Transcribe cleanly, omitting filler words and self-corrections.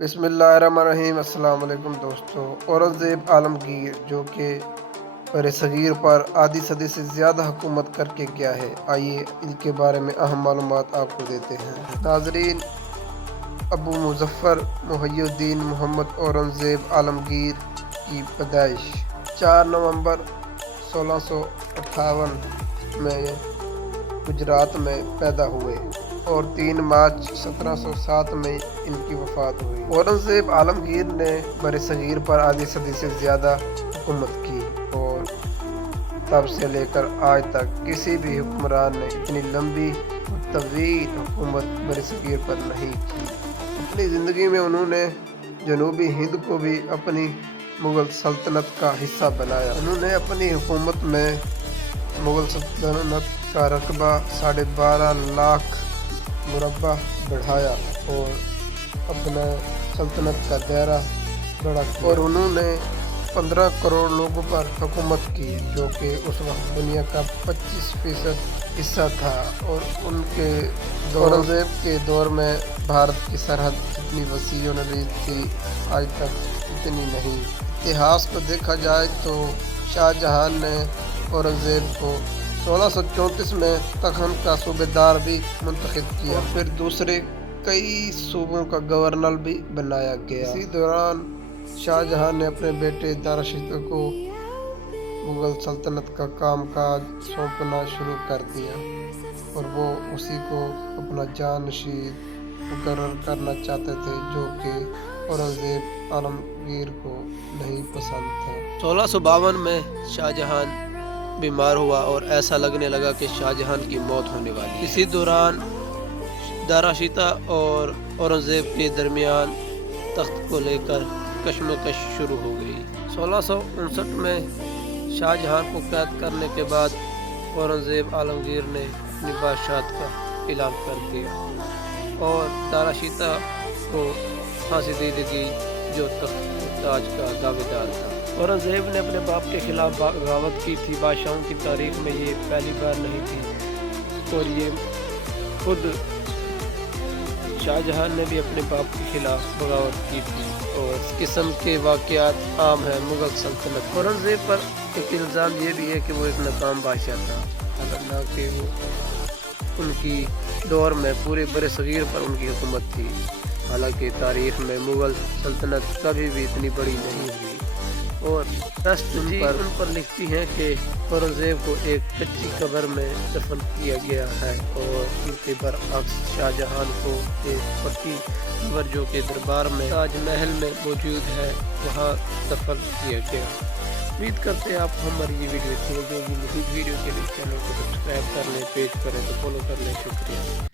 बिस्मिल्लाहिर्रहमानिर्रहीम। अस्सलाम वालेकुम दोस्तों। औरंगज़ेब आलमगीर जो कि बरसगीर पर आधी सदी से ज़्यादा हुकूमत करके गया है, आइए इनके बारे में अहम मालूमात आपको देते हैं। नाज़रीन, अबू मुज़फ़्फ़र मुहियुद्दीन मोहम्मद औरंगज़ेब आलमगीर की पैदाइश 4 नवंबर 1658 में गुजरात में पैदा हुए और 3 मार्च 1707 में इनकी वफ़ात हुई। औरंगज़ेब आलमगीर ने बरसगीर पर आधी सदी से ज़्यादा हुकूमत की और तब से लेकर आज तक किसी भी हुक्मरान ने इतनी लंबी और तवील हुकूमत बरसगीर पर नहीं की। अपनी ज़िंदगी में उन्होंने जनूबी हिंद को भी अपनी मुग़ल सल्तनत का हिस्सा बनाया। उन्होंने अपनी हुकूमत में मुग़ल सल्तनत का रकबा 12.5 लाख मुरब्बा बढ़ाया और अपना सल्तनत का दायरा बड़ा किया और उन्होंने 15 करोड़ लोगों पर हुकूमत की, जो कि उस वक्त दुनिया का 25% हिस्सा था। और उनके औरंगज़ेब के दौर में भारत की सरहद जितनी वसी और नरीज़ थी, आज तक इतनी नहीं। इतिहास को देखा जाए तो शाहजहां ने औरंगज़ेब को 1634 में तखन का सूबेदार भी मुंतखब किया, फिर दूसरे कई सूबों का गवर्नर भी बनाया गया। इसी दौरान शाहजहां ने अपने बेटे दाराशिकोह को मुग़ल सल्तनत का कामकाज सौंपना शुरू कर दिया और वो उसी को अपना जानशीन मुकर्रर करना चाहते थे, जो कि औरंगज़ेब आलमगीर को नहीं पसंद था। 1652 में शाहजहां बीमार हुआ और ऐसा लगने लगा कि शाहजहां की मौत होने वाली। इसी दौरान दाराशिता और औरंगज़ेब के दरमियान तख्त को लेकर कशमकश शुरू हो गई। 1659 में शाहजहां को कैद करने के बाद औरंगज़ेब आलमगीर ने अपनी बादशाहत का ऐलान कर दिया और दाराशिता को फांसी दे दी गई, जो तख्त ताज का दावेदार था। औरंगज़ेब ने अपने बाप के खिलाफ बगावत की थी। बादशाहों की तारीख में ये पहली बार नहीं थी और ये खुद शाहजहां ने भी अपने बाप के खिलाफ बगावत की थी और इस किस्म के वाक़यात आम हैं मुग़ल सल्तनत। औरंगज़ेब पर एक इल्ज़ाम ये भी है कि वो एक नाकाम बादशाह था, हालांकि वो उनकी दौर में पूरे बरसगीर पर उनकी हुकूमत थी। हालांकि तारीख़ में मुग़ल सल्तनत कभी भी इतनी बड़ी नहीं हुई और दस्तूर उन पर लिखती हैं कि औरंगज़ेब को एक कच्ची कब्र में दफन किया गया है और उनके बरअक्स शाहजहां को एक पक्की कब्र, जो कि दरबार में ताज महल में मौजूद है, वहाँ दफन किया गया। उम्मीद करते हैं आपको हमारी ये वीडियो अच्छी लगी होगी। मज़ीद वीडियो के लिए चैनल को सब्सक्राइब कर लें, पेज करें तो फॉलो कर लें। शुक्रिया।